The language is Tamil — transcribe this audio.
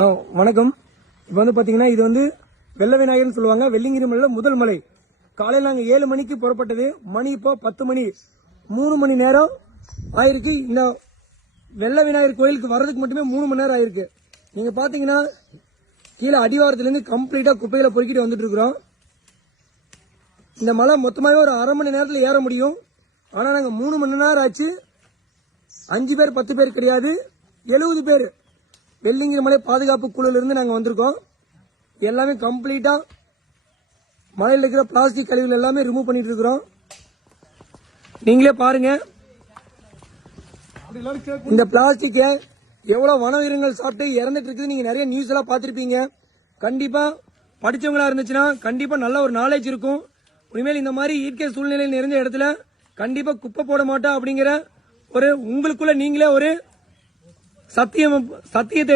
வணக்கம். இப்போ வந்து பாத்தீங்கன்னா இது வந்து வெள்ள விநாயகர்னு சொல்லுவாங்க. வெள்ளிங்கிரி மலையில முதல் மலை. காலையில் நாங்கள் 7 மணிக்கு புறப்பட்டது. மணி இப்போ 10 மணி. 3 மணி நேரம் ஆயிருக்கு. இந்த வெள்ள விநாயகர் கோயிலுக்கு வர்றதுக்கு மட்டுமே 3 மணி நேரம் ஆயிருக்கு. நீங்க பாத்தீங்கன்னா கீழே அடிவாரத்திலிருந்து கம்ப்ளீட்டா குப்பையில பொறுக்கிட்டு வந்துட்டு இருக்கிறோம். இந்த மலை மொத்தமாவே ஒரு அரை மணி நேரத்தில் ஏற முடியும். ஆனா நாங்க 3 மணி நேரம் ஆச்சு. 5 பேர் 10 பேர் கிடையாது, 70 பேர் வெள்ளிங்கிரி மலை பாதுகாப்பு குழுல இருந்து நாங்க வந்திருக்கோம். எல்லாமே கம்ப்ளீட்டா மலையில் இருக்கிற பிளாஸ்டிக் கழிவுகள் எல்லாமே ரிமூவ் பண்ணிட்டு இருக்கிறோம். நீங்களே பாருங்க, இந்த பிளாஸ்டிக்கை எவ்வளவு வன உயிரினங்கள் சாப்பிட்டு இறந்துட்டு இருக்குது. நீங்க நிறைய நியூஸ் எல்லாம் பார்த்திருப்பீங்க. கண்டிப்பா படிச்சவங்களா இருந்துச்சுன்னா கண்டிப்பா நல்ல ஒரு நாலேஜ் இருக்கும். இனிமேல் இந்த மாதிரி இயற்கை சூழ்நிலையில் நிறைந்த இடத்துல கண்டிப்பா குப்பை போட மாட்டோம் அப்படிங்கிற ஒரு உங்களுக்குள்ள நீங்களே ஒரு சத்தியத்தை